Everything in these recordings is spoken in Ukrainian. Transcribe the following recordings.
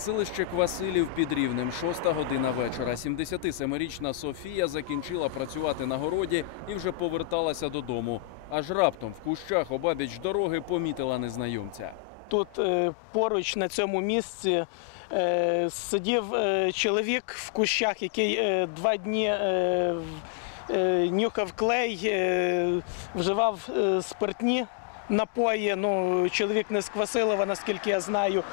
Селище Квасилів під Рівнем, 6 година вечора. 77-річна Софія закінчила працювати на городі і вже поверталася додому. Аж раптом в кущах обабіч дороги помітила незнайомця. Тут е, поруч на цьому місці е, сидів е, чоловік в кущах, який два дні нюхав клей, вживав спиртні напої. Ну, чоловік не з Квасилова, наскільки я знаю.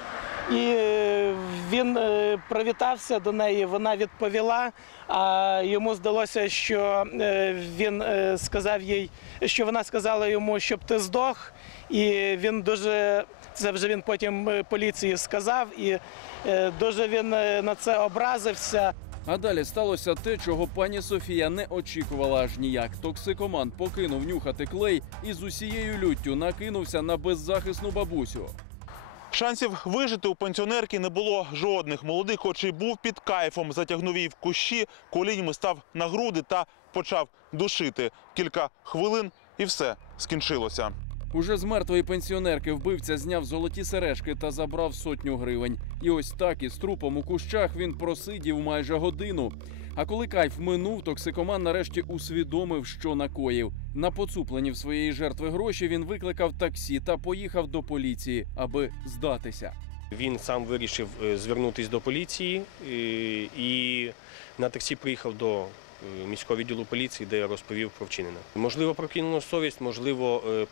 І е, він е, привітався до неї, вона відповіла. А йому здалося, що е, він сказав їй, що вона сказала йому, щоб ти здох. І він дуже це вже він потім поліції сказав, і дуже він на це образився. А далі сталося те, чого пані Софія не очікувала аж ніяк. Токсикоман покинув нюхати клей і з усією люттю накинувся на беззахисну бабусю. Шансів вижити у пенсіонерки не було жодних. Молодий, хоч і був під кайфом, затягнув її в кущі, коліньми став на груди та почав душити. Кілька хвилин і все скінчилося. Уже з мертвої пенсіонерки вбивця зняв золоті сережки та забрав сотню гривень. І ось так із трупом у кущах він просидів майже годину. А коли кайф минув, токсикоман нарешті усвідомив, що накоїв. На поцуплені в своєї жертви гроші він викликав таксі та поїхав до поліції, аби здатися. Він сам вирішив е, звернутися до поліції е, і на таксі приїхав до міського відділу поліції, де розповів про вчинене. Можливо, прокинула совість, можливо, е,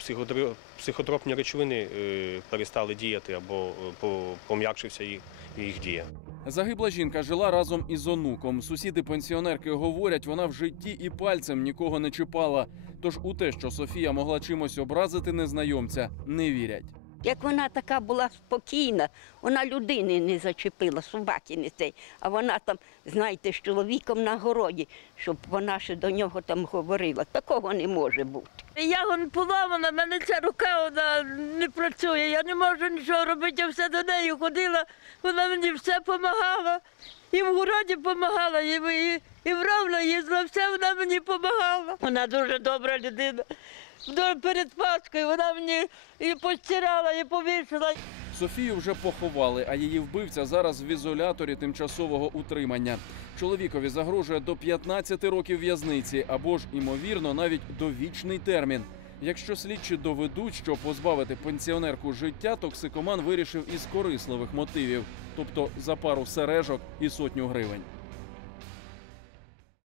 психотропні речовини е, перестали діяти або е, по- пом'якшився їх дія. Загибла жінка жила разом із онуком. Сусіди пенсіонерки говорять, вона в житті і пальцем нікого не чіпала. Тож у те, що Софія могла чимось образити незнайомця, не вірять. Як вона така була спокійна, вона людини не зачепила, собаки не цей. А вона там, знаєте, з чоловіком на городі, щоб вона ще до нього там говорила. Такого не може бути. Я вон поламана, в мене ця рука вона не працює. Я не можу нічого робити, я все до неї ходила, вона мені все допомагала. І в городі допомагала, і, і, і в Ровно їздила, все вона мені допомагала. Вона дуже добра людина. Перед Паскою вона мені і постирала, і повісила. Софію вже поховали, а її вбивця зараз в ізоляторі тимчасового утримання. Чоловікові загрожує до 15 років в'язниці або ж, імовірно, навіть довічний термін. Якщо слідчі доведуть, що позбавити пенсіонерку життя, токсикоман вирішив із корисливих мотивів, тобто за пару сережок і сотню гривень.